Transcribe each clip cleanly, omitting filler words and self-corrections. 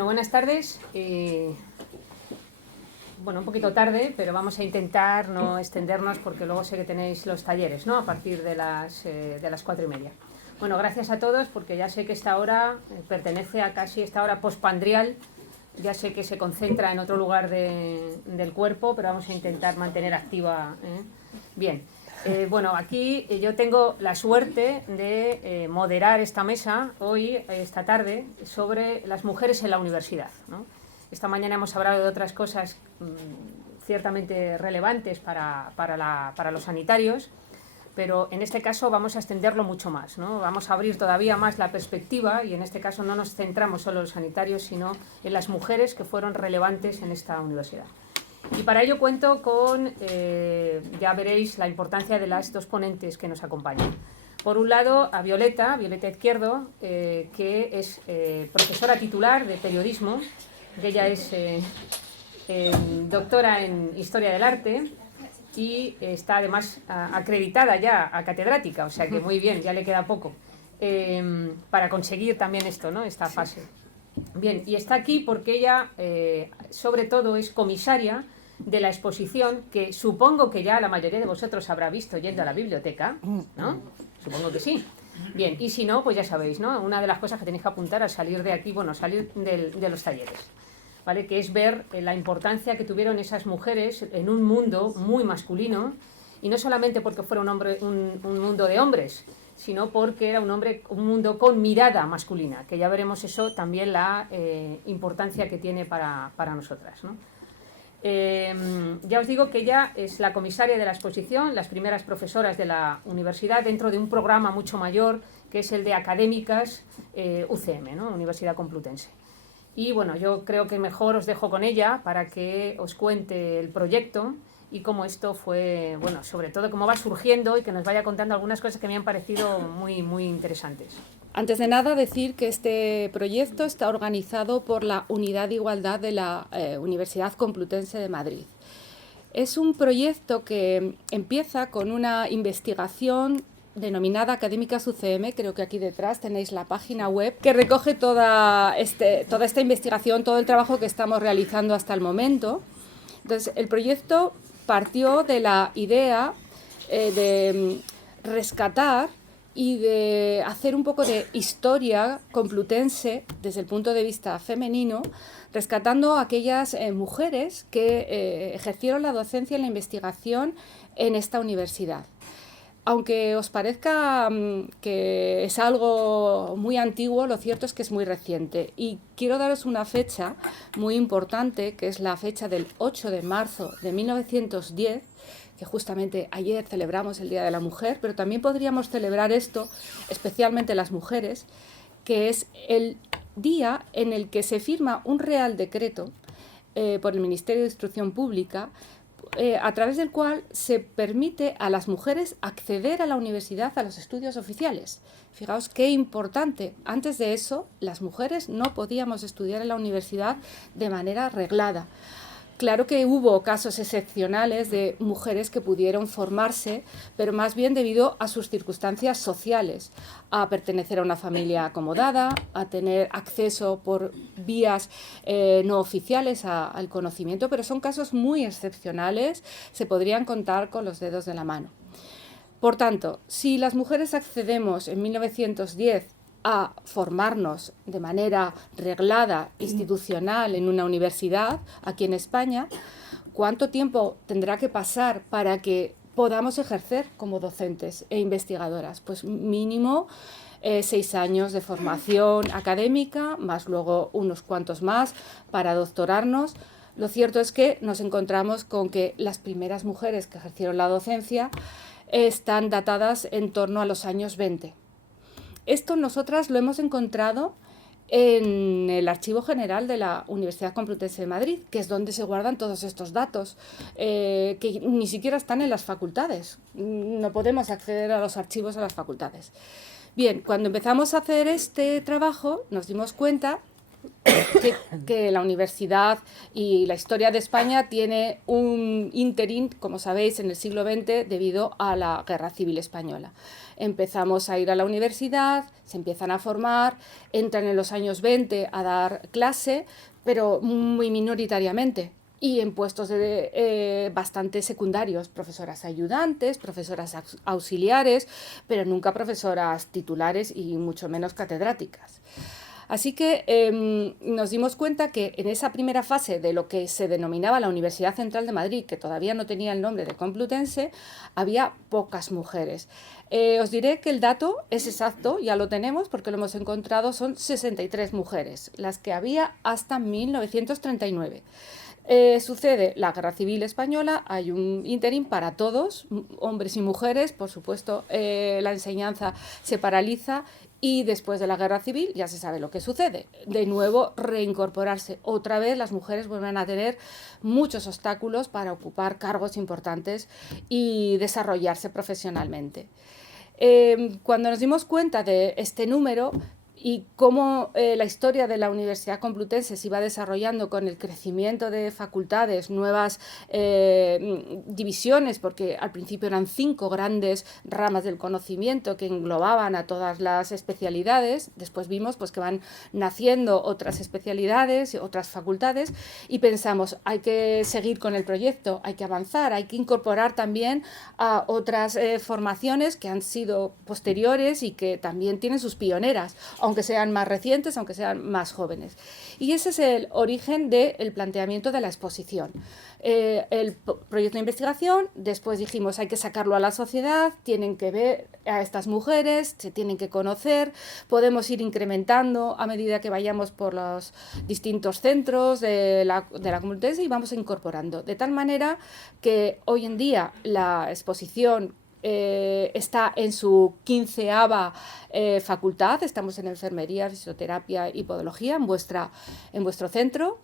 Bueno, buenas tardes. Bueno, un poquito tarde, pero vamos a intentar no extendernos porque luego sé que tenéis los talleres, ¿no? A partir de las 4:30. Bueno, gracias a todos porque ya sé que esta hora pertenece a casi esta hora postpandrial. Ya sé que se concentra en otro lugar del cuerpo, pero vamos a intentar mantener activa. Bien. Bueno, aquí yo tengo la suerte de moderar esta mesa hoy, esta tarde, sobre las mujeres en la universidad, ¿no? Esta mañana hemos hablado de otras cosas ciertamente relevantes para los sanitarios, pero en este caso vamos a extenderlo mucho más, ¿no? Vamos a abrir todavía más la perspectiva y en este caso no nos centramos solo en los sanitarios, sino en las mujeres que fueron relevantes en esta universidad. Y para ello cuento con, ya veréis la importancia de las dos ponentes que nos acompañan. Por un lado, a Violeta Izquierdo, que es profesora titular de periodismo, que ella es doctora en Historia del Arte y está además acreditada ya a catedrática, o sea que muy bien, ya le queda poco para conseguir también esto, ¿no? Esta fase. Bien, y está aquí porque ella, sobre todo, es comisaria de la exposición que supongo que ya la mayoría de vosotros habrá visto yendo a la biblioteca, ¿no? Supongo que sí. Bien, y si no, pues ya sabéis, ¿no? Una de las cosas que tenéis que apuntar al salir de aquí, bueno, salir de los talleres, ¿vale? Que es ver la importancia que tuvieron esas mujeres en un mundo muy masculino, y no solamente porque fuera un mundo de hombres, sino porque era un mundo con mirada masculina, que ya veremos eso también la importancia que tiene para nosotras, ¿no? Ya os digo que ella es la comisaria de la exposición, las primeras profesoras de la universidad dentro de un programa mucho mayor que es el de académicas UCM, ¿no? Universidad Complutense. Y bueno, yo creo que mejor os dejo con ella para que os cuente el proyecto y cómo esto fue, bueno, sobre todo cómo va surgiendo y que nos vaya contando algunas cosas que me han parecido muy, muy interesantes. Antes de nada, decir que este proyecto está organizado por la Unidad de Igualdad de la Universidad Complutense de Madrid. Es un proyecto que empieza con una investigación denominada Académicas UCM, creo que aquí detrás tenéis la página web, que recoge toda esta investigación, todo el trabajo que estamos realizando hasta el momento. Entonces, el proyecto partió de la idea de rescatar y de hacer un poco de historia complutense desde el punto de vista femenino, rescatando a aquellas mujeres que ejercieron la docencia y la investigación en esta universidad. Aunque os parezca que es algo muy antiguo, lo cierto es que es muy reciente. Y quiero daros una fecha muy importante, que es la fecha del 8 de marzo de 1910, que justamente ayer celebramos el Día de la Mujer, pero también podríamos celebrar esto, especialmente las mujeres, que es el día en el que se firma un Real Decreto por el Ministerio de Instrucción Pública, a través del cual se permite a las mujeres acceder a la universidad, a los estudios oficiales. Fijaos qué importante. Antes de eso, las mujeres no podíamos estudiar en la universidad de manera reglada. Claro que hubo casos excepcionales de mujeres que pudieron formarse, pero más bien debido a sus circunstancias sociales, a pertenecer a una familia acomodada, a tener acceso por vías no oficiales al conocimiento, pero son casos muy excepcionales, se podrían contar con los dedos de la mano. Por tanto, si las mujeres accedemos en 1910 a formarnos de manera reglada, institucional, en una universidad, aquí en España, ¿cuánto tiempo tendrá que pasar para que podamos ejercer como docentes e investigadoras? Pues mínimo 6 años de formación académica, más luego unos cuantos más para doctorarnos. Lo cierto es que nos encontramos con que las primeras mujeres que ejercieron la docencia están datadas en torno a los años 20. Esto nosotras lo hemos encontrado en el Archivo General de la Universidad Complutense de Madrid, que es donde se guardan todos estos datos, que ni siquiera están en las facultades. No podemos acceder a los archivos de las facultades. Bien, cuando empezamos a hacer este trabajo nos dimos cuenta que la universidad y la historia de España tiene un ínterin, como sabéis, en el siglo XX debido a la Guerra Civil Española. Empezamos a ir a la universidad, se empiezan a formar, entran en los años 20 a dar clase, pero muy minoritariamente y en puestos bastante secundarios, profesoras ayudantes, profesoras auxiliares, pero nunca profesoras titulares y mucho menos catedráticas. Así que nos dimos cuenta que en esa primera fase de lo que se denominaba la Universidad Central de Madrid, que todavía no tenía el nombre de Complutense, había pocas mujeres. Os diré que el dato es exacto, ya lo tenemos porque lo hemos encontrado, son 63 mujeres, las que había hasta 1939. Sucede la Guerra Civil Española, hay un ínterin para todos, hombres y mujeres, por supuesto, la enseñanza se paraliza y después de la Guerra Civil ya se sabe lo que sucede. De nuevo, reincorporarse. Otra vez las mujeres vuelven a tener muchos obstáculos para ocupar cargos importantes y desarrollarse profesionalmente. Cuando nos dimos cuenta de este número, y cómo la historia de la Universidad Complutense se iba desarrollando con el crecimiento de facultades, nuevas divisiones, porque al principio eran 5 grandes ramas del conocimiento que englobaban a todas las especialidades. Después vimos pues, que van naciendo otras especialidades, otras facultades, y pensamos, hay que seguir con el proyecto, hay que avanzar, hay que incorporar también a otras formaciones que han sido posteriores y que también tienen sus pioneras, aunque sean más recientes, aunque sean más jóvenes. Y ese es el origen del planteamiento de la exposición. El proyecto de investigación, después dijimos hay que sacarlo a la sociedad, tienen que ver a estas mujeres, se tienen que conocer, podemos ir incrementando a medida que vayamos por los distintos centros de la Complutense y vamos incorporando. De tal manera que hoy en día la exposición está en su 15ª facultad, estamos en enfermería, fisioterapia y podología en vuestro centro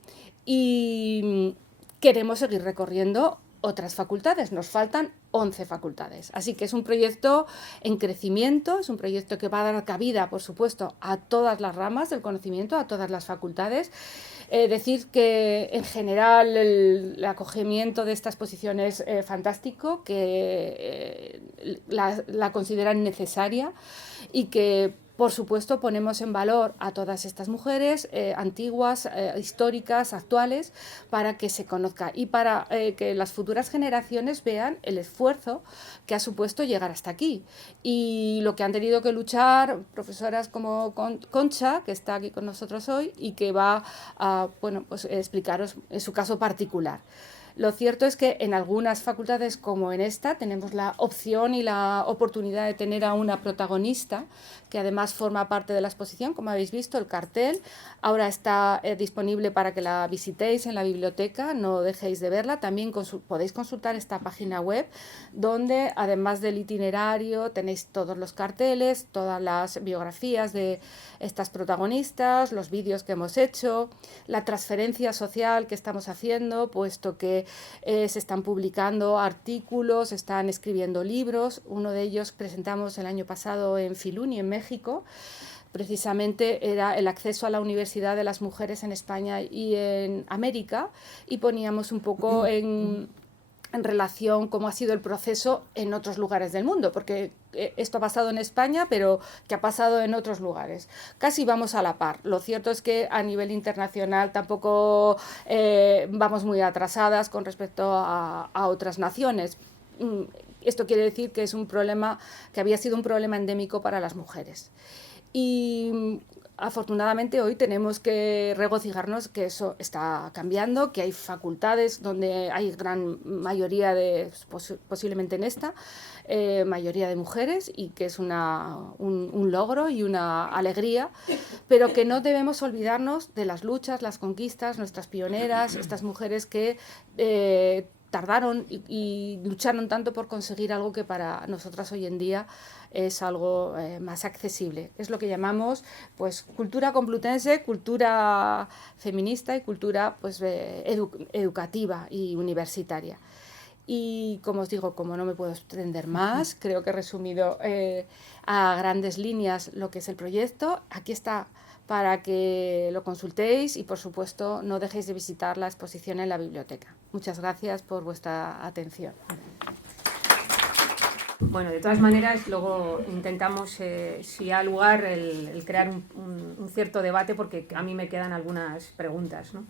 y queremos seguir recorriendo otras facultades, nos faltan 11 facultades, así que es un proyecto en crecimiento, es un proyecto que va a dar cabida, por supuesto, a todas las ramas del conocimiento, a todas las facultades. Decir que en general el acogimiento de esta exposición es fantástico, que la consideran necesaria y que por supuesto ponemos en valor a todas estas mujeres antiguas, históricas, actuales, para que se conozca y para que las futuras generaciones vean el esfuerzo que ha supuesto llegar hasta aquí y lo que han tenido que luchar profesoras como Concha, que está aquí con nosotros hoy y que va a pues, explicaros en su caso particular. Lo cierto es que en algunas facultades como en esta tenemos la opción y la oportunidad de tener a una protagonista que además forma parte de la exposición, como habéis visto, el cartel. Ahora está disponible para que la visitéis en la biblioteca, no dejéis de verla. También podéis consultar esta página web donde además del itinerario tenéis todos los carteles, todas las biografías de estas protagonistas, los vídeos que hemos hecho, la transferencia social que estamos haciendo, puesto que se están publicando artículos, se están escribiendo libros. Uno de ellos presentamos el año pasado en Filuni, en México. Precisamente era el acceso a la universidad de las mujeres en España y en América y poníamos un poco en relación cómo ha sido el proceso en otros lugares del mundo, porque esto ha pasado en España, pero que ha pasado en otros lugares. Casi vamos a la par. Lo cierto es que a nivel internacional tampoco vamos muy atrasadas con respecto a otras naciones. Esto quiere decir que es un problema que había sido un problema endémico para las mujeres. Y afortunadamente hoy tenemos que regocijarnos que eso está cambiando, que hay facultades donde hay gran mayoría posiblemente en esta, mayoría de mujeres y que es un logro y una alegría, pero que no debemos olvidarnos de las luchas, las conquistas, nuestras pioneras, estas mujeres que tardaron y lucharon tanto por conseguir algo que para nosotras hoy en día es algo más accesible. Es lo que llamamos pues, cultura complutense, cultura feminista y cultura pues, educativa y universitaria. Y como os digo, como no me puedo extender más, creo que he resumido a grandes líneas lo que es el proyecto. Aquí está para que lo consultéis y, por supuesto, no dejéis de visitar la exposición en la biblioteca. Muchas gracias por vuestra atención. Bueno, de todas maneras, luego intentamos, si ha lugar, el crear un cierto debate, porque a mí me quedan algunas preguntas, ¿no?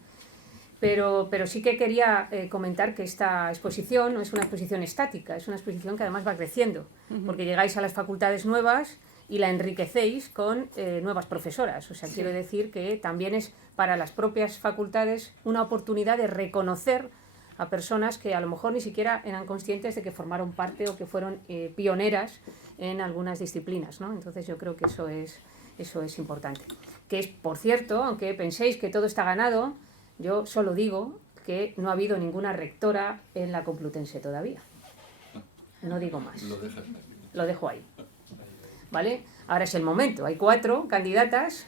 Pero sí que quería comentar que esta exposición no es una exposición estática, es una exposición que además va creciendo, porque llegáis a las facultades nuevas y la enriquecéis con nuevas profesoras. O sea, quiero decir que también es para las propias facultades una oportunidad de reconocer a personas que a lo mejor ni siquiera eran conscientes de que formaron parte o que fueron pioneras en algunas disciplinas, ¿no? Entonces yo creo que eso es importante. Que es, por cierto, aunque penséis que todo está ganado, yo solo digo que no ha habido ninguna rectora en la Complutense todavía. No digo más. Lo dejo ahí. ¿Vale? Ahora es el momento. Hay 4 candidatas,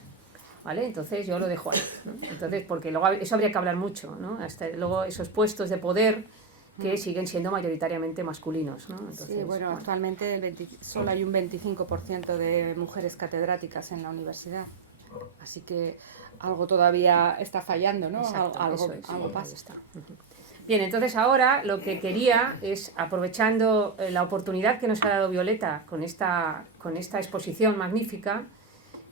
¿vale? Entonces yo lo dejo ahí, ¿no? Entonces, porque luego eso habría que hablar mucho, ¿no? Hasta luego esos puestos de poder que siguen siendo mayoritariamente masculinos, ¿no? Entonces, sí, bueno, actualmente solo hay un 25% de mujeres catedráticas en la universidad. Así que algo todavía está fallando, ¿no? Exacto, algo pasa. Está. Bien, entonces ahora lo que quería es, aprovechando la oportunidad que nos ha dado Violeta con esta exposición magnífica,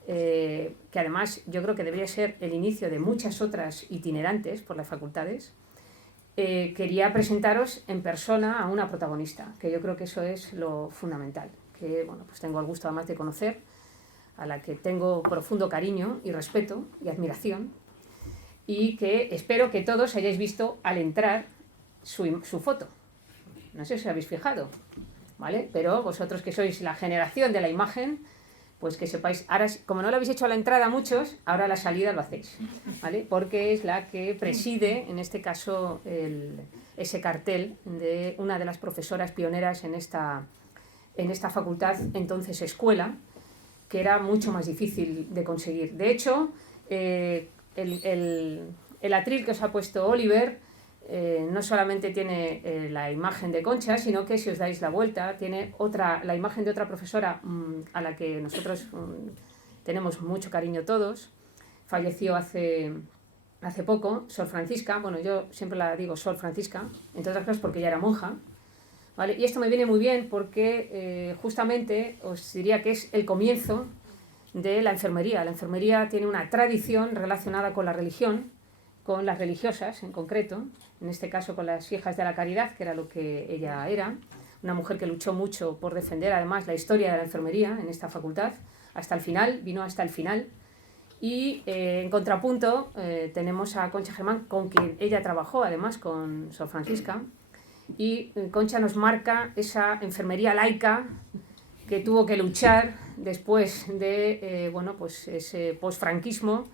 que además yo creo que debería ser el inicio de muchas otras itinerantes por las facultades, quería presentaros en persona a una protagonista, que yo creo que eso es lo fundamental, que bueno, pues tengo el gusto además de conocer, a la que tengo profundo cariño y respeto y admiración, y que espero que todos hayáis visto al entrar su foto. No sé si os habéis fijado, ¿vale? Pero vosotros que sois la generación de la imagen, pues que sepáis, ahora, como no lo habéis hecho a la entrada muchos, ahora a la salida lo hacéis, ¿vale? Porque es la que preside, en este caso, ese cartel de una de las profesoras pioneras en esta facultad, entonces escuela, que era mucho más difícil de conseguir. De hecho, el atril que os ha puesto Oliver no solamente tiene la imagen de Concha, sino que si os dais la vuelta, tiene la imagen de otra profesora a la que nosotros tenemos mucho cariño todos. Falleció hace poco, Sor Francisca. Bueno, yo siempre la digo Sor Francisca, entre otras cosas porque ella era monja, ¿vale? Y esto me viene muy bien porque justamente os diría que es el comienzo de la enfermería. La enfermería tiene una tradición relacionada con la religión, con las religiosas en concreto, en este caso con las hijas de la caridad, que era lo que ella era, una mujer que luchó mucho por defender además la historia de la enfermería en esta facultad, hasta el final, vino hasta el final. Y en contrapunto tenemos a Concha Germán, con quien ella trabajó además con Sor Francisca, y Concha nos marca esa enfermería laica que tuvo que luchar después de pues ese posfranquismo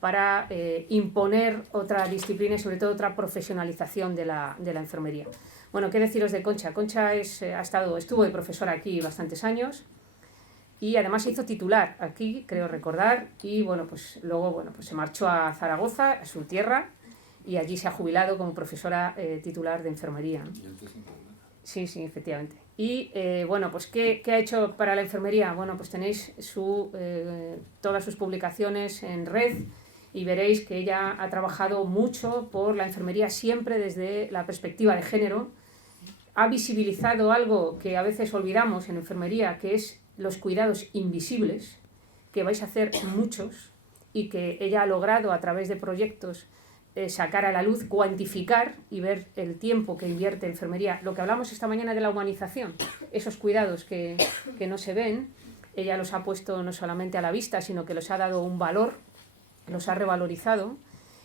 para imponer otra disciplina y sobre todo otra profesionalización de la enfermería. Bueno, ¿qué deciros de Concha? Concha estuvo de profesora aquí bastantes años y además se hizo titular aquí, creo recordar, y bueno, pues luego pues se marchó a Zaragoza, a su tierra, y allí se ha jubilado como profesora titular de enfermería. Sí, efectivamente. Y bueno, pues ¿qué ha hecho para la enfermería? Bueno, pues tenéis todas sus publicaciones en red y veréis que ella ha trabajado mucho por la enfermería siempre desde la perspectiva de género. Ha visibilizado algo que a veces olvidamos en enfermería, que es los cuidados invisibles, que vais a hacer muchos y que ella ha logrado a través de proyectos sacar a la luz, cuantificar y ver el tiempo que invierte enfermería. Lo que hablamos esta mañana de la humanización, esos cuidados que no se ven, ella los ha puesto no solamente a la vista, sino que los ha dado un valor, los ha revalorizado.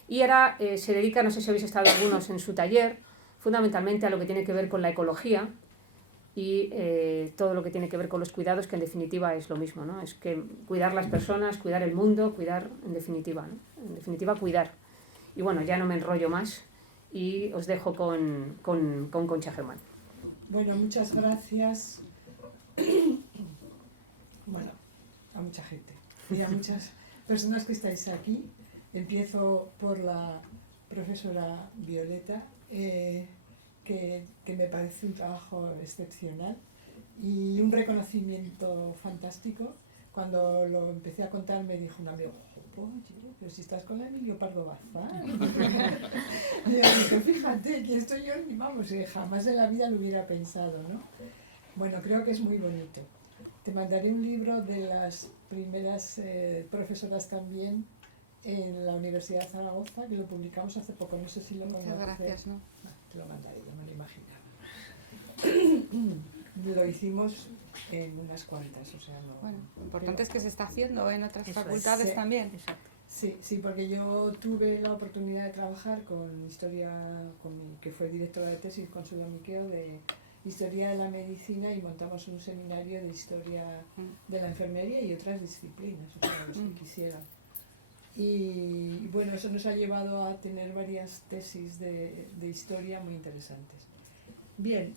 Y ahora se dedica, no sé si habéis estado algunos en su taller, fundamentalmente a lo que tiene que ver con la ecología y todo lo que tiene que ver con los cuidados, que en definitiva es lo mismo, ¿no? Es que cuidar las personas, cuidar el mundo, cuidar en definitiva, ¿no? En definitiva, cuidar. Y bueno, ya no me enrollo más y os dejo con Concha Germán. Bueno, muchas gracias. Bueno, a mucha gente y a muchas personas que estáis aquí. Empiezo por la profesora Violeta, que me parece un trabajo excepcional y un reconocimiento fantástico cuando lo empecé a contar me dijo un amigo, oye, pero si estás con la Emilio Pardo Bazán. Y yo dije, fíjate, que esto yo ni vamos, jamás en la vida lo hubiera pensado, ¿no? Bueno, creo que es muy bonito. Te mandaré un libro de las primeras profesoras también en la Universidad de Zaragoza, que lo publicamos hace poco, no sé si lo conoces. Muchas gracias, ¿no? Te lo mandaré, yo me lo imaginaba. Lo hicimos en unas cuantas, o sea, no... Bueno, lo importante es que se está haciendo en otras Eso es. facultades Sí. también. Exacto. Sí, sí, porque yo tuve la oportunidad de trabajar con historia, que fue directora de tesis con Sudo Miqueo, de historia de la medicina, y montamos un seminario de historia de la enfermería y otras disciplinas, o sea, los que quisieran. Y bueno, eso nos ha llevado a tener varias tesis de historia muy interesantes. Bien,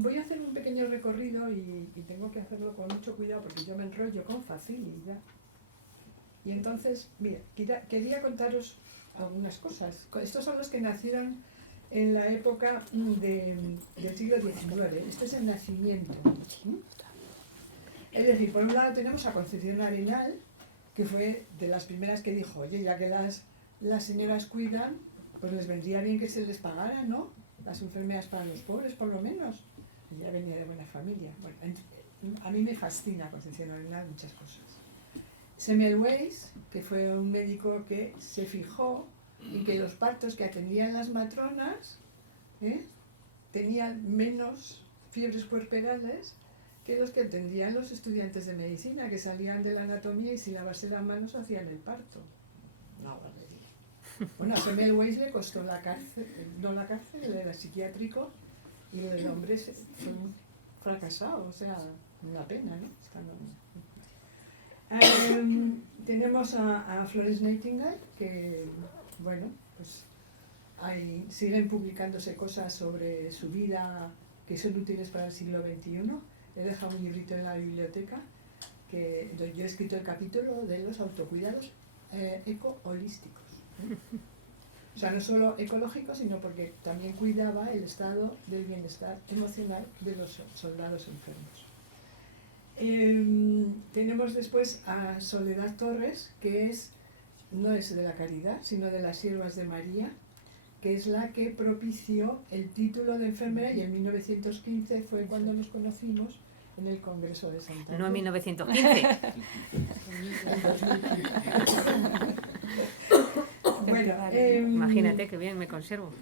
voy a hacer un pequeño recorrido y tengo que hacerlo con mucho cuidado porque yo me enrollo con facilidad. Y entonces, mira, quería contaros algunas cosas. Estos son los que nacieron en la época del siglo XIX. Este es el nacimiento. Es decir, por un lado tenemos a Concepción Arenal, que fue de las primeras que dijo, oye, ya que las señoras cuidan, pues les vendría bien que se les pagara, ¿no? Las enfermeras para los pobres, por lo menos. Ella venía de buena familia. Bueno, a mí me fascina Concepción Arenal muchas cosas. Semmelweis, que fue un médico que se fijó en que los partos que atendían las matronas tenían menos fiebres puerperales que los que atendían los estudiantes de medicina, que salían de la anatomía y sin lavarse las manos hacían el parto. No, bueno, a Semmelweis le costó la cárcel, no la cárcel, él era psiquiátrico, y el hombre fue un fracasado, o sea, una pena, ¿no? Tenemos a Florence Nightingale, que, bueno, pues siguen publicándose cosas sobre su vida que son útiles para el siglo XXI. He dejado un librito en la biblioteca, que yo he escrito el capítulo de los autocuidados eco-holísticos. O sea, no solo ecológicos, sino porque también cuidaba el estado del bienestar emocional de los soldados enfermos. Tenemos después a Soledad Torres, que no es de la caridad, sino de las Siervas de María, que es la que propició el título de enfermera, y en 1915 fue cuando nos conocimos en el Congreso de Santander. No en 1915. Bueno, Imagínate qué bien me conservo.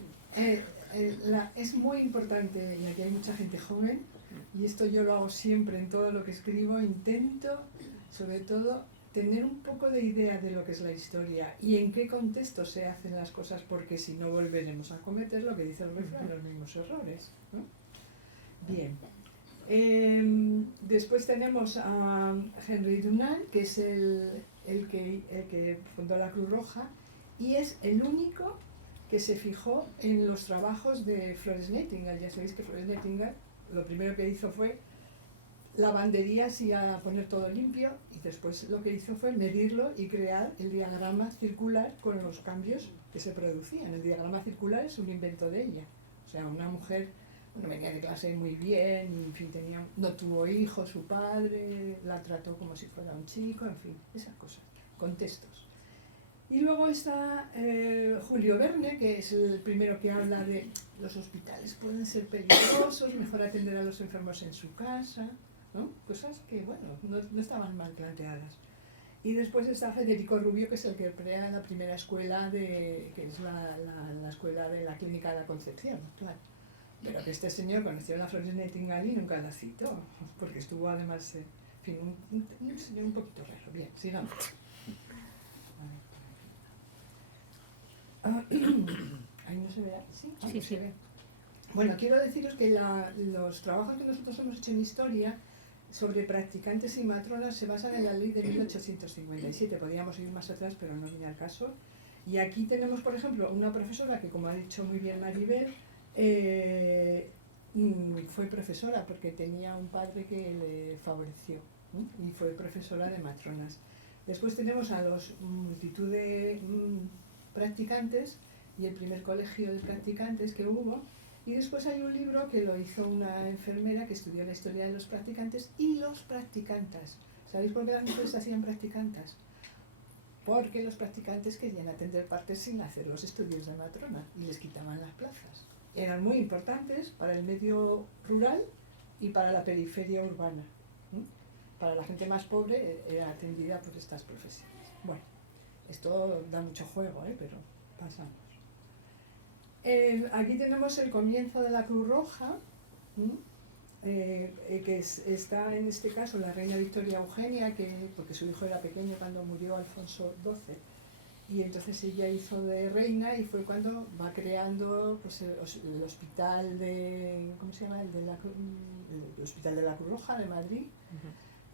es muy importante, y aquí hay mucha gente joven, y esto yo lo hago siempre en todo lo que escribo, intento, sobre todo, tener un poco de idea de lo que es la historia y en qué contexto se hacen las cosas, porque si no volveremos a cometer lo que dice el refrán, los mismos errores, ¿no? Bien. Después tenemos a Henry Dunant, que es el que fundó la Cruz Roja, y es el único que se fijó en los trabajos de Florence Nightingale. Ya sabéis que Florence Nightingale lo primero que hizo fue lavanderías y a poner todo limpio, y después lo que hizo fue medirlo y crear el diagrama circular con los cambios que se producían. El diagrama circular es un invento de ella. O sea, una mujer, bueno, venía de clase muy bien, y, en fin, no tuvo hijos, su padre la trató como si fuera un chico, en fin, esas cosas, contextos. Y luego está Julio Verne, que es el primero que habla de los hospitales pueden ser peligrosos, mejor atender a los enfermos en su casa, ¿no? Cosas que, bueno, no estaban mal planteadas. Y después está Federico Rubio, que es el que crea la primera escuela, que es la escuela de la Clínica de la Concepción, claro. Pero que este señor conoció a la Florence Nightingale y nunca la citó, porque estuvo además, en fin, un señor un poquito raro. Bien, sigamos. Ahí no se ve. ¿Sí? Sí, se ve. Bueno, quiero deciros que los trabajos que nosotros hemos hecho en historia sobre practicantes y matronas se basan en la ley de 1857. Podríamos ir más atrás, pero no viene al caso. Y aquí tenemos, por ejemplo, una profesora que, como ha dicho muy bien Maribel, fue profesora porque tenía un padre que le favoreció, ¿no? Y fue profesora de matronas. Después tenemos a los multitud de practicantes y el primer colegio de practicantes que hubo, y después hay un libro que lo hizo una enfermera que estudió la historia de los practicantes y los practicantas. ¿Sabéis por qué las mujeres hacían practicantas? Porque los practicantes querían atender partes sin hacer los estudios de matrona y les quitaban las plazas. Eran muy importantes para el medio rural y para la periferia urbana. Para la gente más pobre era atendida por estas profesiones. Bueno, esto da mucho juego, pero pasamos. Aquí tenemos el comienzo de la Cruz Roja, que está en este caso la reina Victoria Eugenia, porque su hijo era pequeño cuando murió Alfonso XII, y entonces ella hizo de reina y fue cuando va creando pues, el hospital de, ¿cómo se llama? El hospital de la Cruz Roja de Madrid,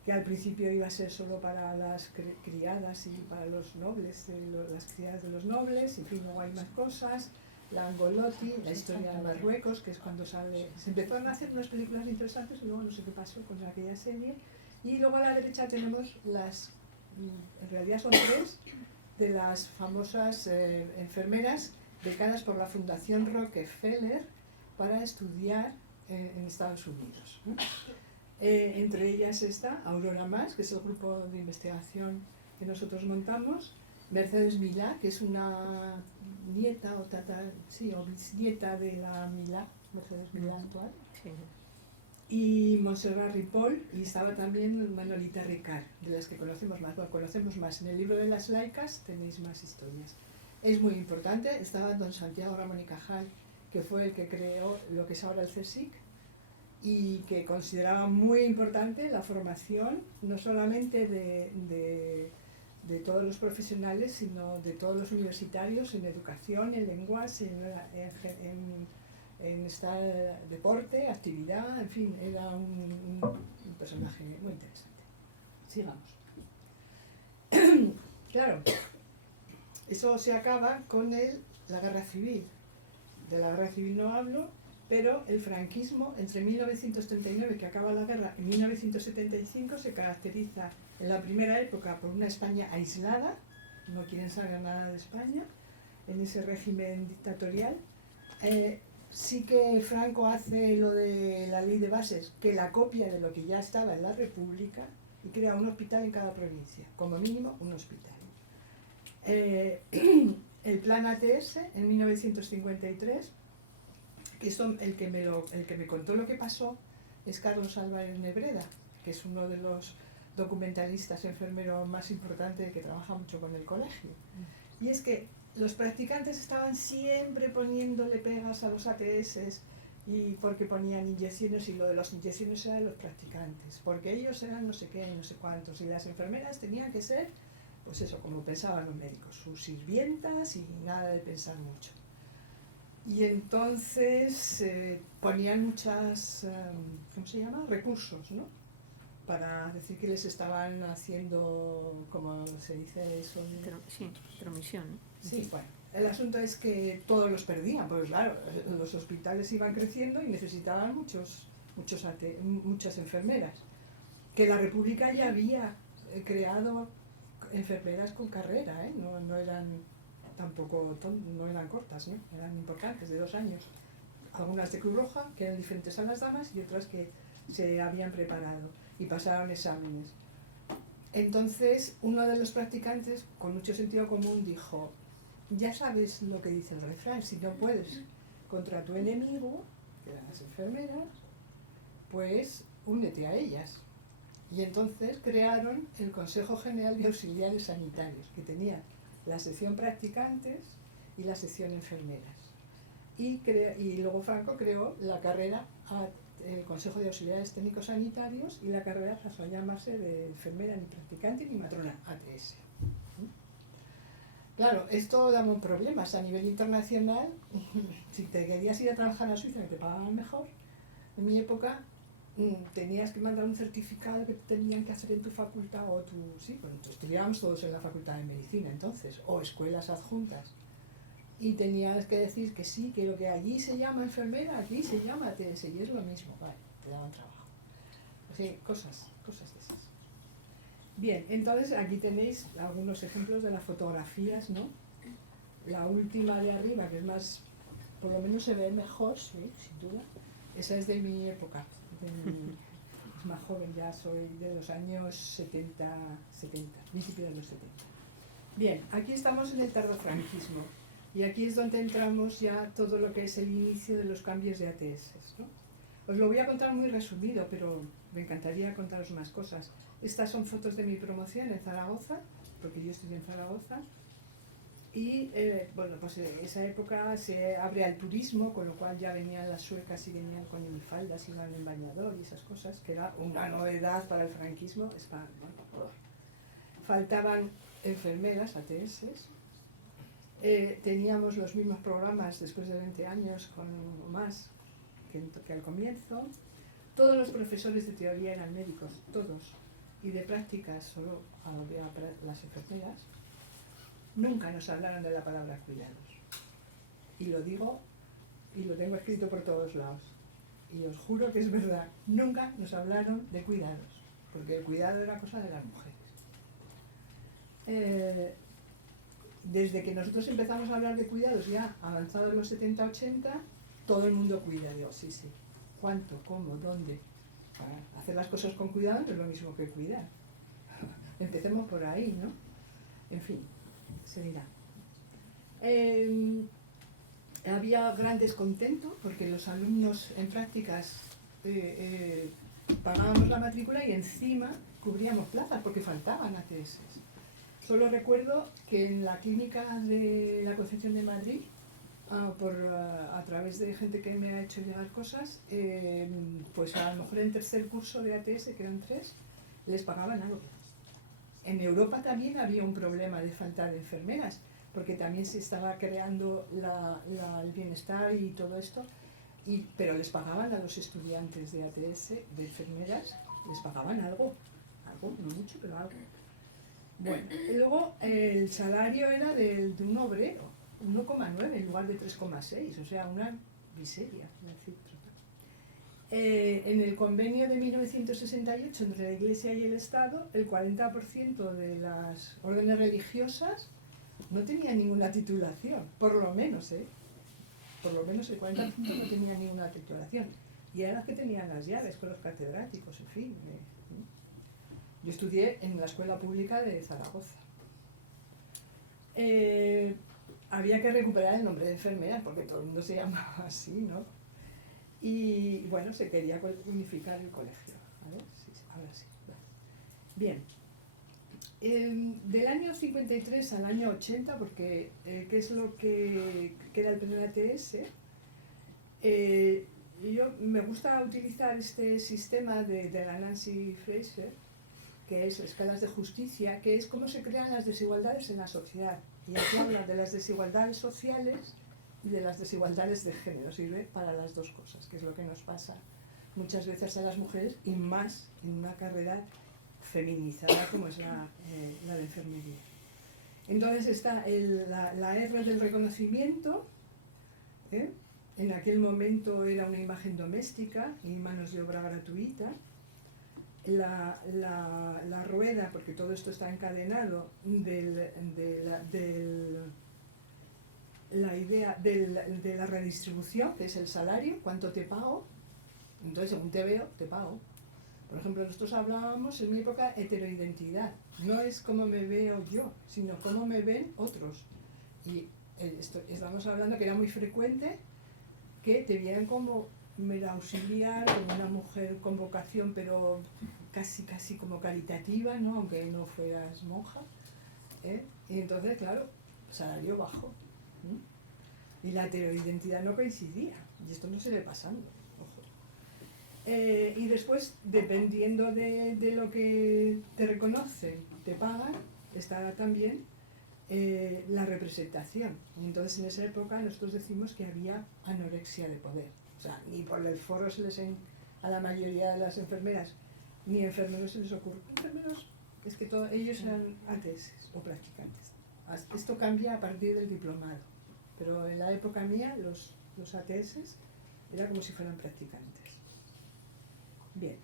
que al principio iba a ser solo para las criadas y para los nobles, las criadas de los nobles, y en fin, luego hay más cosas. La Angolotti, la historia de Marruecos, que es cuando sale... Se empezaron a hacer unas películas interesantes y luego no sé qué pasó con aquella serie. Y luego a la derecha tenemos en realidad son 3, de las famosas enfermeras becadas por la Fundación Rockefeller para estudiar en Estados Unidos. Entre ellas está Aurora Mas, que es el grupo de investigación que nosotros montamos, Mercedes Milá, que es una nieta o bisnieta de la Milá, Mercedes Milá actual, y Montserrat Ripoll, y estaba también Manolita Ricard, de las que conocemos más. Bueno, conocemos más. En el libro de las laicas tenéis más historias. Es muy importante. Estaba don Santiago Ramón y Cajal, que fue el que creó lo que es ahora el CSIC, y que consideraba muy importante la formación, no solamente de todos los profesionales, sino de todos los universitarios en educación, en lenguas, en deporte, actividad, en fin, era un personaje muy interesante. Sigamos. Claro, eso se acaba con la guerra civil. De la guerra civil no hablo, pero el franquismo, entre 1939, que acaba la guerra, y 1975, se caracteriza en la primera época por una España aislada, no quieren saber nada de España, en ese régimen dictatorial. Sí que Franco hace lo de la ley de bases, que la copia de lo que ya estaba en la República, y crea un hospital en cada provincia, como mínimo un hospital. El plan ATS en 1953, que el que me contó lo que pasó es Carlos Álvarez Nebreda, que es uno de los documentalistas enfermeros más importantes que trabaja mucho con el colegio. Y es que los practicantes estaban siempre poniéndole pegas a los ATS, y porque ponían inyecciones, y lo de las inyecciones era de los practicantes, porque ellos eran no sé qué, no sé cuántos, y las enfermeras tenían que ser, pues eso, como pensaban los médicos, sus sirvientas y nada de pensar mucho. Y entonces ponían muchas, ¿cómo se llama? Recursos, ¿no? Para decir que les estaban haciendo, como se dice eso. Sí, intromisión. Sí, bueno, el asunto es que todos los perdían, porque claro, los hospitales iban creciendo y necesitaban muchas enfermeras. Que la República ya había creado enfermeras con carrera, no eran tampoco, no eran cortas, ¿no? Eran importantes, de 2 años. Algunas de Cruz Roja, que eran diferentes a las damas, y otras que se habían preparado y pasaron exámenes. Entonces, uno de los practicantes, con mucho sentido común, dijo: ya sabes lo que dice el refrán, si no puedes contra tu enemigo, que eran las enfermeras, pues únete a ellas. Y entonces crearon el Consejo General de Auxiliares Sanitarios, que tenía la sección practicantes y la sección enfermeras. Y luego Franco creó la carrera, el Consejo de Auxiliares Técnicos Sanitarios, y la carrera pasó a llamarse de enfermera ni practicante ni matrona, ATS. Claro, esto daba problemas a nivel internacional. Si te querías ir a trabajar a Suiza, que te pagaban mejor, en mi época tenías que mandar un certificado que tenían que hacer en tu facultad, sí, bueno, estudiábamos todos en la Facultad de Medicina entonces, o escuelas adjuntas, y tenías que decir que sí, que lo que allí se llama enfermera, aquí se llama ATS, y es lo mismo, vale, te daban trabajo. Así, cosas de esas. Bien, entonces aquí tenéis algunos ejemplos de las fotografías, ¿no? La última de arriba, que es más, por lo menos se ve mejor, sí, sin duda, esa es de mi época. Es más joven, ya soy de los años 70, principios de los 70. Bien, aquí estamos en el tardofranquismo y aquí es donde entramos ya todo lo que es el inicio de los cambios de ATS, ¿no? Os lo voy a contar muy resumido, pero me encantaría contaros más cosas. Estas son fotos de mi promoción en Zaragoza, porque yo estudié en Zaragoza. Y bueno, pues en esa época se abre al turismo, con lo cual ya venían las suecas y venían con minifaldas, iban en bañador y esas cosas, que era una novedad para el franquismo. Bueno, faltaban enfermeras, ATS. Teníamos los mismos programas después de 20 años o más que al comienzo. Todos los profesores de teoría eran médicos, todos, y de prácticas solo había las enfermeras. Nunca nos hablaron de la palabra cuidados. Y lo digo, y lo tengo escrito por todos lados. Y os juro que es verdad, nunca nos hablaron de cuidados, porque el cuidado era cosa de las mujeres. Desde que nosotros empezamos a hablar de cuidados, ya avanzados los 70-80, todo el mundo cuida. Digo, sí, sí. ¿Cuánto? ¿Cómo? ¿Dónde? Para hacer las cosas con cuidado no es lo mismo que cuidar. Empecemos por ahí, ¿no? En fin, se dirá. Había gran descontento porque los alumnos en prácticas pagábamos la matrícula y encima cubríamos plazas porque faltaban ATS. Solo recuerdo que en la clínica de la Concepción de Madrid, a través de gente que me ha hecho llegar cosas, pues a lo mejor en tercer curso de ATS, que eran 3, les pagaban algo. En Europa también había un problema de falta de enfermeras, porque también se estaba creando el bienestar y todo esto, pero les pagaban a los estudiantes de ATS, de enfermeras, les pagaban algo, no mucho, pero algo. Bueno, y luego el salario era de un obrero, 1,9 en lugar de 3,6, o sea, una miseria. En el convenio de 1968 entre la Iglesia y el Estado, el 40% de las órdenes religiosas no tenían ninguna titulación, por lo menos el 40% no tenía ninguna titulación. Y eran las que tenían las llaves con los catedráticos, en fin. Yo estudié en la escuela pública de Zaragoza. Había que recuperar el nombre de enfermera porque todo el mundo se llamaba así, ¿no? Y bueno, se quería unificar el colegio. A ver, sí, ahora sí. Bien. Del año 53 al año 80, porque ¿qué es lo que era el primer ATS? Yo me gusta utilizar este sistema de la Nancy Fraser, que es escalas de justicia, que es cómo se crean las desigualdades en la sociedad. Y aquí habla de las desigualdades sociales y de las desigualdades de género. Sirve para las dos cosas, que es lo que nos pasa muchas veces a las mujeres y más en una carrera feminizada como es la de enfermería. Entonces está la R del reconocimiento, en aquel momento era una imagen doméstica y manos de obra gratuita. La rueda, porque todo esto está encadenado, la idea de la redistribución, que es el salario, cuánto te pago, entonces según te veo, te pago. Por ejemplo, nosotros hablábamos en mi época heteroidentidad, no es cómo me veo yo, sino cómo me ven otros. Y estamos hablando que era muy frecuente que te vieran como mera auxiliar, como una mujer con vocación, pero casi como caritativa, ¿no? Aunque no fueras monja. Y entonces, claro, salario bajo. Y la heteroidentidad no coincidía, y esto no se ve pasando. Ojo. Y después, dependiendo de lo que te reconocen, te pagan, está también la representación. Y entonces, en esa época, nosotros decimos que había anorexia de poder. O sea, ni por el foro a la mayoría de las enfermeras, ni enfermeros se les ocurre. Enfermeros, es que ellos eran ATS o practicantes. Esto cambia a partir del diplomado, pero en la época mía los ATS era como si fueran practicantes. Bien.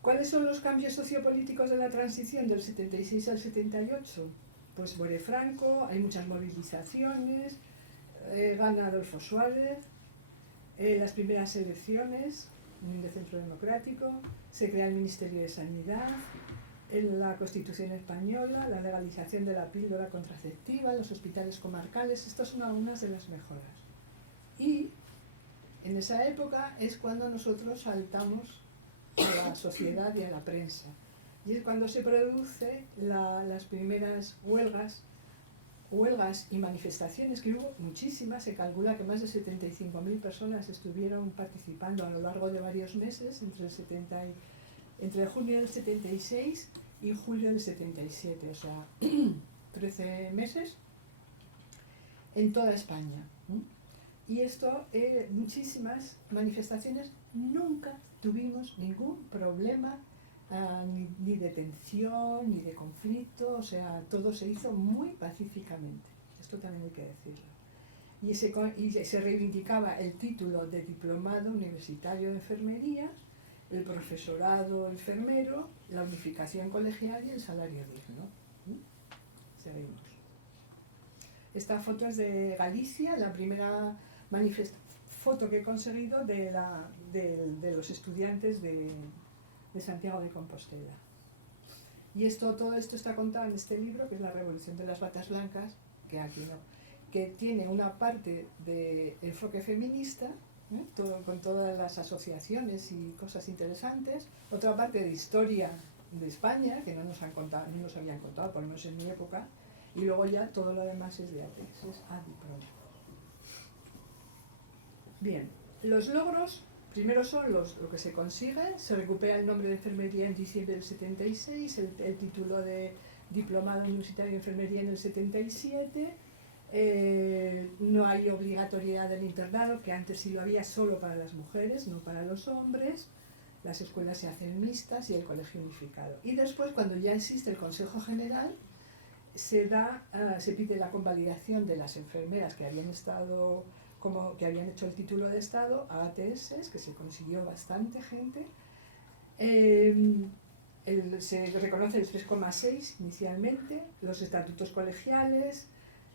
¿Cuáles son los cambios sociopolíticos de la transición del 76 al 78? Pues muere Franco, hay muchas movilizaciones, gana Adolfo Suárez, las primeras elecciones, un centro democrático, se crea el Ministerio de Sanidad, la Constitución española, la legalización de la píldora contraceptiva, los hospitales comarcales. Estas son algunas de las mejoras. Y en esa época es cuando nosotros saltamos a la sociedad y a la prensa. Y es cuando se produce las primeras huelgas y manifestaciones, que hubo muchísimas. Se calcula que más de 75.000 personas estuvieron participando a lo largo de varios meses, entre junio del 76 y julio del 77, o sea, 13 meses en toda España. Y esto, muchísimas manifestaciones, nunca tuvimos ningún problema, ni de tensión, ni de conflicto, o sea, todo se hizo muy pacíficamente. Esto también hay que decirlo. Y se reivindicaba el título de diplomado universitario de enfermería, el profesorado enfermero, la unificación colegial y el salario digno. Seguimos. Esta foto es de Galicia, la primera foto que he conseguido de los estudiantes de Santiago de Compostela. Y todo esto está contado en este libro, que es La Revolución de las Batas Blancas, que aquí no, que tiene una parte de enfoque feminista, con todas las asociaciones y cosas interesantes, otra parte de historia de España, que no nos habían contado, por lo menos en mi época, y luego ya todo lo demás es de ATEX, es ADIPROM. Bien, los logros, primero son lo que se consigue. Se recupera el nombre de enfermería en diciembre del 76, el título de diplomado universitario de enfermería en el 77, no hay obligatoriedad del internado, que antes sí lo había solo para las mujeres, no para los hombres, las escuelas se hacen mixtas y el colegio unificado. Y después, cuando ya existe el Consejo General, se pide la convalidación de las enfermeras que habían hecho el título de Estado a ATS, que se consiguió bastante gente. Se reconoce el 3,6 inicialmente, los estatutos colegiales,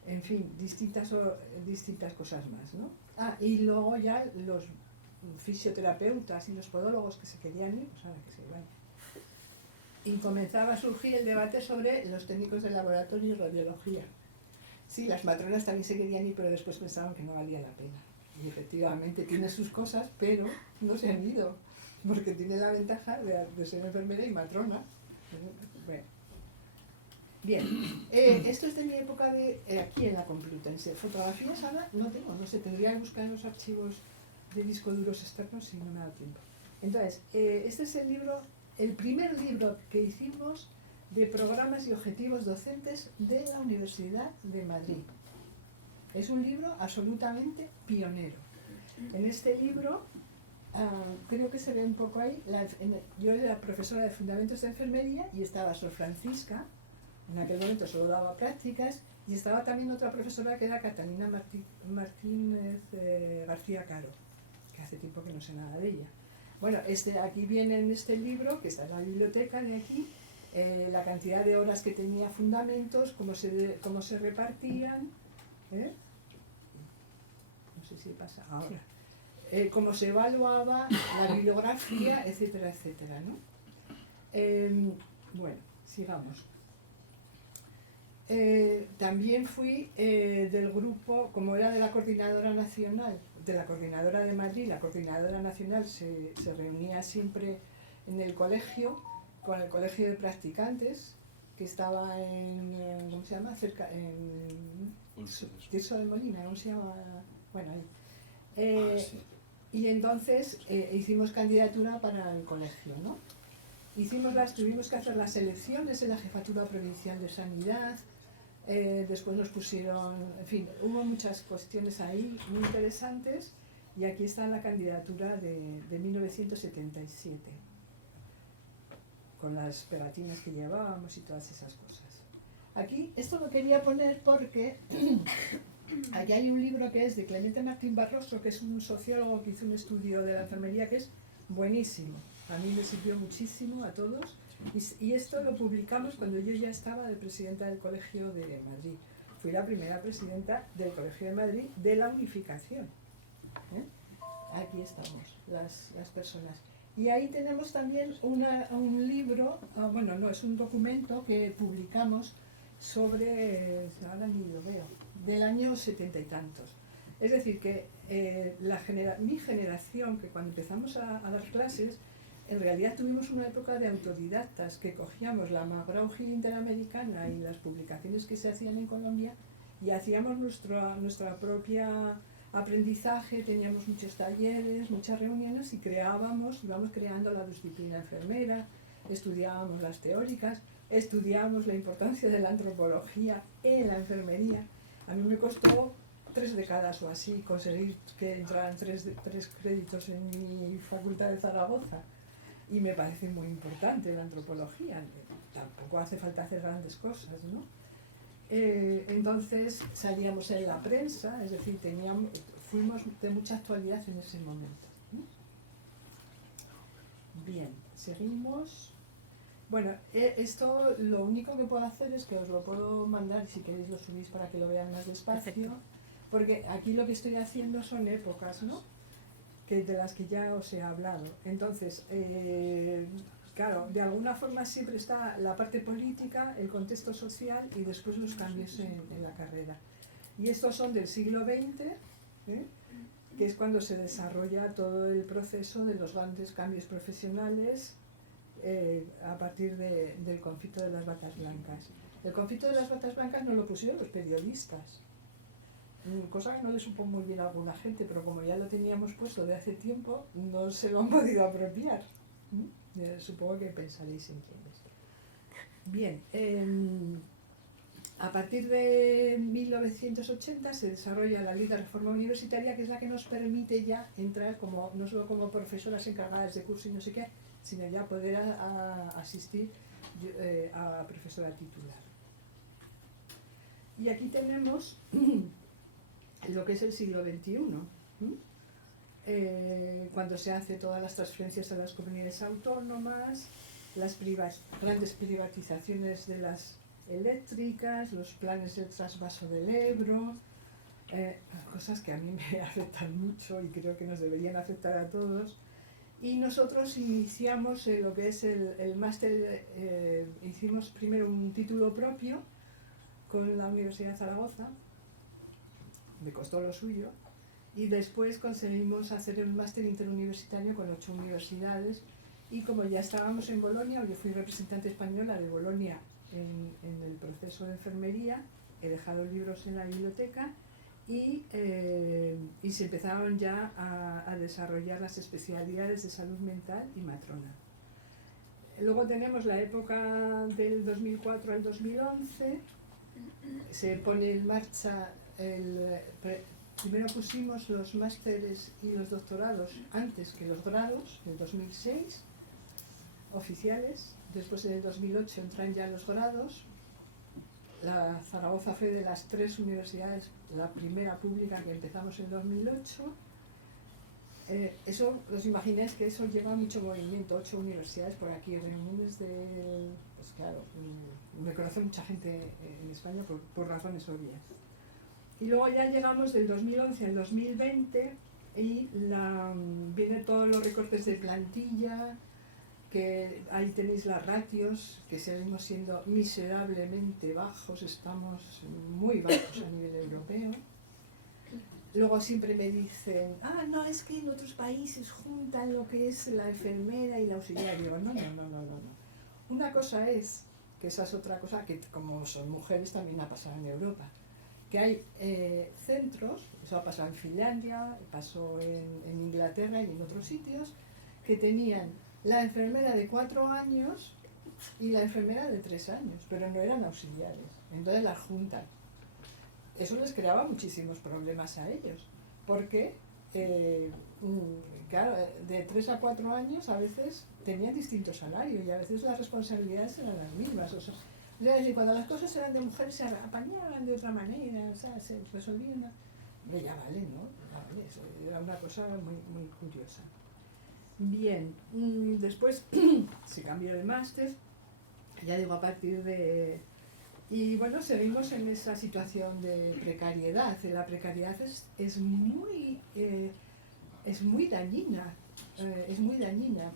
en fin, distintas cosas más, ¿no? Y luego ya los fisioterapeutas y los podólogos que se querían ir, pues ahora que se vayan. Y comenzaba a surgir el debate sobre los técnicos de laboratorio y radiología. Sí, las matronas también se querían ir, pero después pensaban que no valía la pena. Y efectivamente tiene sus cosas, pero no se han ido, porque tiene la ventaja de ser enfermera y matrona. Bueno. Bien, esto es de mi época aquí en la Complutense. Fotografías ahora no tengo, no sé, tendría que buscar en los archivos de discos duros externos y no me da tiempo. Entonces, este es el primer libro que hicimos de programas y objetivos docentes de la Universidad de Madrid. Es un libro absolutamente pionero. En este libro, creo que se ve un poco ahí, yo era profesora de Fundamentos de Enfermería y estaba Sor Francisca, en aquel momento solo daba prácticas, y estaba también otra profesora que era Catalina Martínez García Caro, que hace tiempo que no sé nada de ella. Bueno, aquí viene en este libro, que está en la biblioteca de aquí, la cantidad de horas que tenía Fundamentos, cómo se repartían, no sé si pasa ahora, cómo se evaluaba la bibliografía, etcétera, etcétera, ¿no? Bueno, sigamos. También fui del grupo, como era de la Coordinadora Nacional, de la Coordinadora de Madrid. La Coordinadora Nacional se reunía siempre en el colegio, con el colegio de practicantes, que estaba en, ¿cómo se llama? Cerca, en Tirso de Molina, ¿cómo se llama? Bueno, ahí. Sí. Y entonces hicimos candidatura para el colegio, ¿no? Tuvimos que hacer las elecciones en la Jefatura Provincial de Sanidad. Después nos pusieron, en fin, hubo muchas cuestiones ahí muy interesantes, y aquí está la candidatura de 1977, con las pegatinas que llevábamos y todas esas cosas. Aquí, esto lo quería poner porque aquí hay un libro que es de Clemente Martín Barroso, que es un sociólogo que hizo un estudio de la enfermería que es buenísimo. A mí me sirvió muchísimo, a todos. Y esto lo publicamos cuando yo ya estaba de presidenta del Colegio de Madrid. Fui la primera presidenta del Colegio de Madrid de la unificación. aquí estamos, las personas. Y ahí tenemos también un libro, bueno, no, es un documento que publicamos sobre, ahora ni lo veo, del año 70 y tantos. Es decir, que mi generación, que cuando empezamos a dar clases, en realidad tuvimos una época de autodidactas, que cogíamos la McGraw-Hill Interamericana y las publicaciones que se hacían en Colombia y hacíamos nuestra propia aprendizaje, teníamos muchos talleres, muchas reuniones y íbamos creando la disciplina enfermera, estudiábamos las teóricas, estudiábamos la importancia de la antropología en la enfermería. A mí me costó 3 décadas o así conseguir que entraran 3 créditos en mi facultad de Zaragoza. Y me parece muy importante la antropología, tampoco hace falta hacer grandes cosas, ¿no? Entonces salíamos en la prensa, es decir, fuimos de mucha actualidad en ese momento, ¿no? Bien, seguimos. Bueno, esto lo único que puedo hacer es que os lo puedo mandar, si queréis lo subís para que lo vean más despacio. Perfecto. Porque aquí lo que estoy haciendo son épocas, ¿no? De las que ya os he hablado. Entonces, claro, de alguna forma siempre está la parte política, el contexto social y después los cambios en la carrera. Y estos son del siglo XX, que es cuando se desarrolla todo el proceso de los grandes cambios profesionales a partir del conflicto de las batas blancas. El conflicto de las batas blancas no lo pusieron los periodistas, cosa que no le supo muy bien a alguna gente, pero como ya lo teníamos puesto de hace tiempo, no se lo han podido apropiar. Supongo que pensaréis en quién es. Bien, a partir de 1980 se desarrolla la Ley de Reforma Universitaria, que es la que nos permite ya entrar no solo como profesoras encargadas de curso y no sé qué, sino ya poder asistir a profesora titular. Y aquí tenemos lo que es el siglo XXI, cuando se hace todas las transferencias a las comunidades autónomas, las grandes privatizaciones de las eléctricas, los planes del trasvaso del Ebro, cosas que a mí me afectan mucho y creo que nos deberían afectar a todos. Y nosotros iniciamos lo que es el máster, hicimos primero un título propio con la Universidad de Zaragoza, me costó lo suyo, y después conseguimos hacer un máster interuniversitario con 8 universidades, y como ya estábamos en Bolonia, yo fui representante española de Bolonia en el proceso de enfermería, he dejado libros en la biblioteca, y se empezaron ya a desarrollar las especialidades de salud mental y matrona. Luego tenemos la época del 2004 al 2011, se pone en marcha primero pusimos los másteres y los doctorados antes que los grados, en 2006, oficiales. Después en el 2008 entran ya los grados. La Zaragoza fue de las 3 universidades, la primera pública que empezamos en 2008. Eso, os imagináis que eso lleva mucho movimiento, 8 universidades por aquí, reuniones pues claro, me conoce mucha gente en España por razones obvias. Y luego ya llegamos del 2011 al 2020 y vienen todos los recortes de plantilla, que ahí tenéis las ratios, que seguimos siendo miserablemente bajos, estamos muy bajos a nivel europeo. Luego siempre me dicen, no, es que en otros países juntan lo que es la enfermera y la auxiliar. Digo, no. Una cosa es, que esa es otra cosa, que como son mujeres también ha pasado en Europa, que hay centros, eso ha pasado en Finlandia, pasó en Inglaterra y en otros sitios, que tenían la enfermera de 4 años y la enfermera de 3 años, pero no eran auxiliares, entonces las juntan. Eso les creaba muchísimos problemas a ellos, porque, claro, de 3 a 4 años a veces tenían distinto salario y a veces las responsabilidades eran las mismas. O sea, cuando las cosas eran de mujeres se apañaban de otra manera, o sea, se resolvían. Ya vale, ¿no? Ya vale, eso era una cosa muy, muy curiosa. Bien, después se cambió el máster, ya digo, a partir de... Y bueno, seguimos en esa situación de precariedad. La precariedad es muy es muy dañina,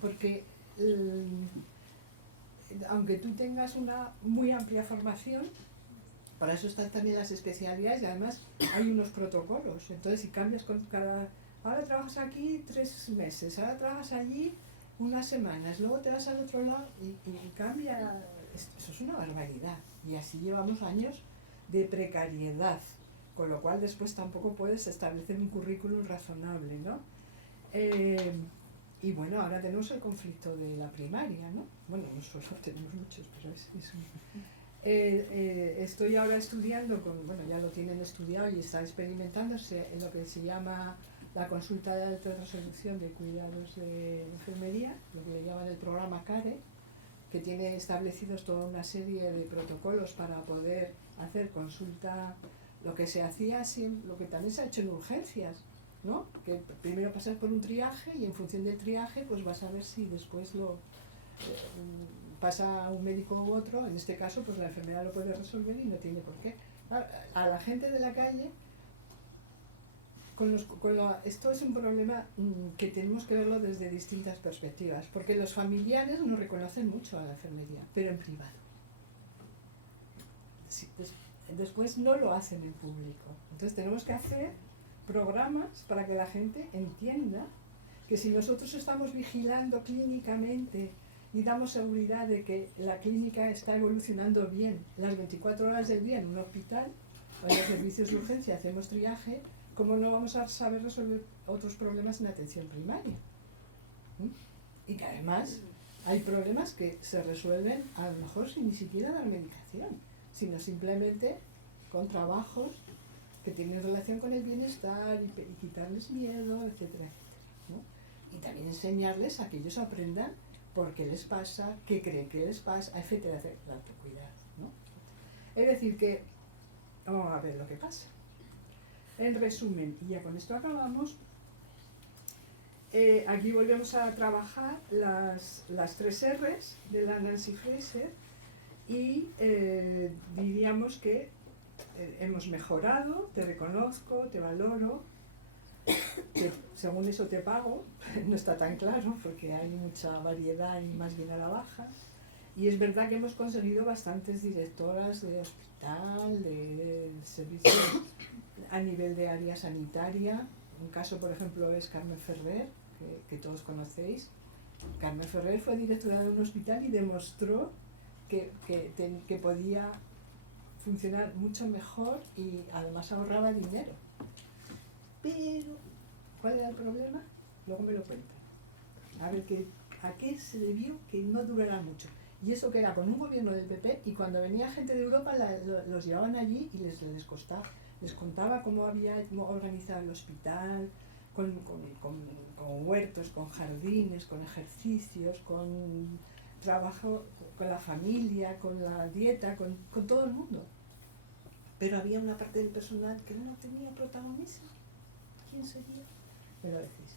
porque aunque tú tengas una muy amplia formación, para eso están también las especialidades y además hay unos protocolos. Entonces, si cambias ahora trabajas aquí 3 meses, ahora trabajas allí unas semanas, luego te vas al otro lado y cambia. Eso es una barbaridad. Y así llevamos años de precariedad, con lo cual después tampoco puedes establecer un currículum razonable, ¿no? Y bueno, ahora tenemos el conflicto de la primaria, ¿no? Bueno, no solo tenemos muchos, pero estoy ahora estudiando, bueno, ya lo tienen estudiado y está experimentándose en lo que se llama la consulta de alta resolución de cuidados de enfermería, lo que le llaman el programa CARE, que tiene establecidos toda una serie de protocolos para poder hacer consulta, lo que se hacía, lo que también se ha hecho en urgencias, ¿no? Que primero pasas por un triaje y en función del triaje pues vas a ver si después pasa a un médico u otro. En este caso pues la enfermedad lo puede resolver y no tiene por qué. A la gente de la calle, esto es un problema que tenemos que verlo desde distintas perspectivas, porque los familiares no reconocen mucho a la enfermería, pero en privado. Sí, después no lo hacen en público. Entonces tenemos que hacer programas para que la gente entienda que si nosotros estamos vigilando clínicamente y damos seguridad de que la clínica está evolucionando bien las 24 horas del día en un hospital o en los servicios de urgencia hacemos triaje, ¿cómo no vamos a saber resolver otros problemas en atención primaria? Y que además hay problemas que se resuelven a lo mejor sin ni siquiera dar medicación, sino simplemente con trabajos que tienen relación con el bienestar y quitarles miedo, etcétera, etcétera, ¿no? Y también enseñarles a que ellos aprendan por qué les pasa, qué creen que les pasa, etcétera, etcétera, autocuidado, ¿no? Es decir que, vamos a ver lo que pasa. En resumen, y ya con esto acabamos, aquí volvemos a trabajar las 3 R's de la Nancy Fraser y diríamos que hemos mejorado, te reconozco, te valoro, según eso te pago. No está tan claro porque hay mucha variedad y más bien a la baja. Y es verdad que hemos conseguido bastantes directoras de hospital, de servicios a nivel de área sanitaria. Un caso, por ejemplo, es Carmen Ferrer, que todos conocéis. Carmen Ferrer fue directora de un hospital y demostró que podía funcionar mucho mejor y además ahorraba dinero. Pero, ¿cuál era el problema? Luego me lo cuentan. A ver, ¿a qué se debió que no durara mucho? Y eso que era con un gobierno del PP, y cuando venía gente de Europa los llevaban allí y les costaba. Les contaba cómo había organizado el hospital, con huertos, con jardines, con ejercicios, con trabajo con la familia, con la dieta, con todo el mundo. Pero había una parte del personal que no tenía protagonismo. ¿Quién sería? Me lo decís.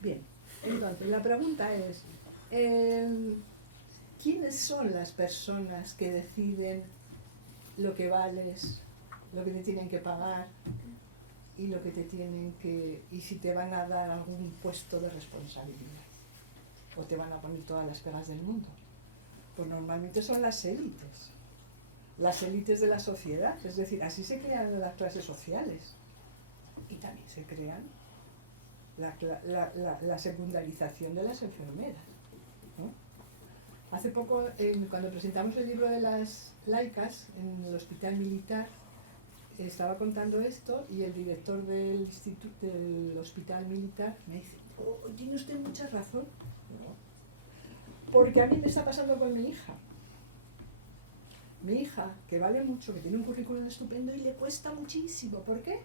Bien, entonces la pregunta es, ¿quiénes son las personas que deciden lo que vales, lo que te tienen que pagar y lo que te tienen y si te van a dar algún puesto de responsabilidad o te van a poner todas las pegas del mundo? Pues normalmente son las élites de la sociedad, es decir, así se crean las clases sociales y también se crean la secundarización de las enfermeras, ¿no? Hace poco, cuando presentamos el libro de las laicas en el hospital militar, estaba contando esto y el director del hospital militar me dice: "Oh, tiene usted mucha razón, ¿no? Porque a mí me está pasando con mi hija. Mi hija, que vale mucho, que tiene un currículum estupendo y le cuesta muchísimo. ¿Por qué?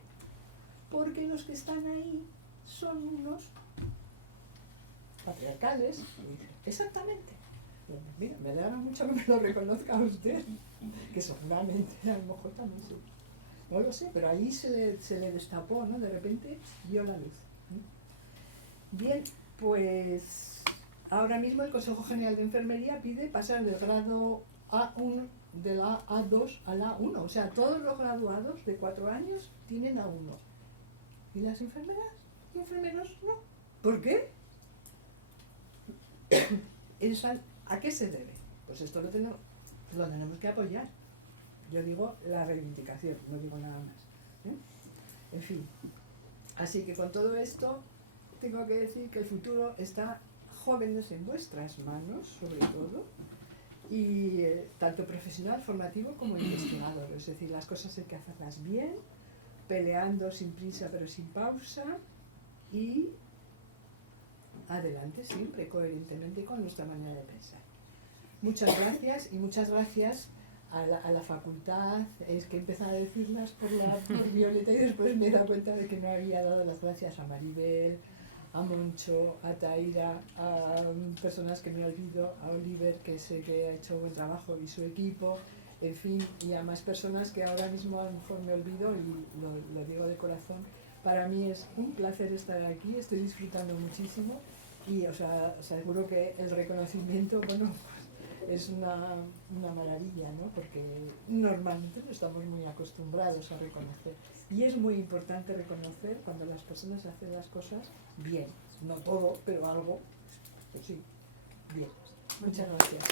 Porque los que están ahí son unos patriarcales". Y dice: exactamente. Bueno, mira, me alegra mucho que me lo reconozca usted, que seguramente a lo mejor también sí. No lo sé, pero ahí se le destapó, ¿no? De repente vio la luz. Bien, pues ahora mismo el Consejo General de Enfermería pide pasar del grado A1, de la A2 a la A1. O sea, todos los graduados de 4 años tienen A1. ¿Y las enfermeras y enfermeros no? ¿Por qué? ¿A qué se debe? Pues esto lo tenemos que apoyar. Yo digo la reivindicación, no digo nada más. En fin, así que con todo esto tengo que decir que el futuro está, jóvenes, en vuestras manos, sobre todo, y tanto profesional, formativo como investigador. Es decir, las cosas hay que hacerlas bien, peleando sin prisa pero sin pausa, y adelante siempre, coherentemente con nuestra manera de pensar. Muchas gracias, y muchas gracias a la facultad. Es que he empezado a decirlas por Violeta, y después me he dado cuenta de que no había dado las gracias a Maribel, a Moncho, a Taira, a personas que me olvido, a Oliver, que sé que ha hecho buen trabajo, y su equipo, en fin, y a más personas que ahora mismo a lo mejor me olvido, y lo digo de corazón. Para mí es un placer estar aquí, estoy disfrutando muchísimo, y os aseguro que el reconocimiento, bueno, es una maravilla, ¿no? Porque normalmente no estamos muy acostumbrados a reconocer. Y es muy importante reconocer cuando las personas hacen las cosas bien. No todo, pero algo, pues sí, bien. Muchas gracias.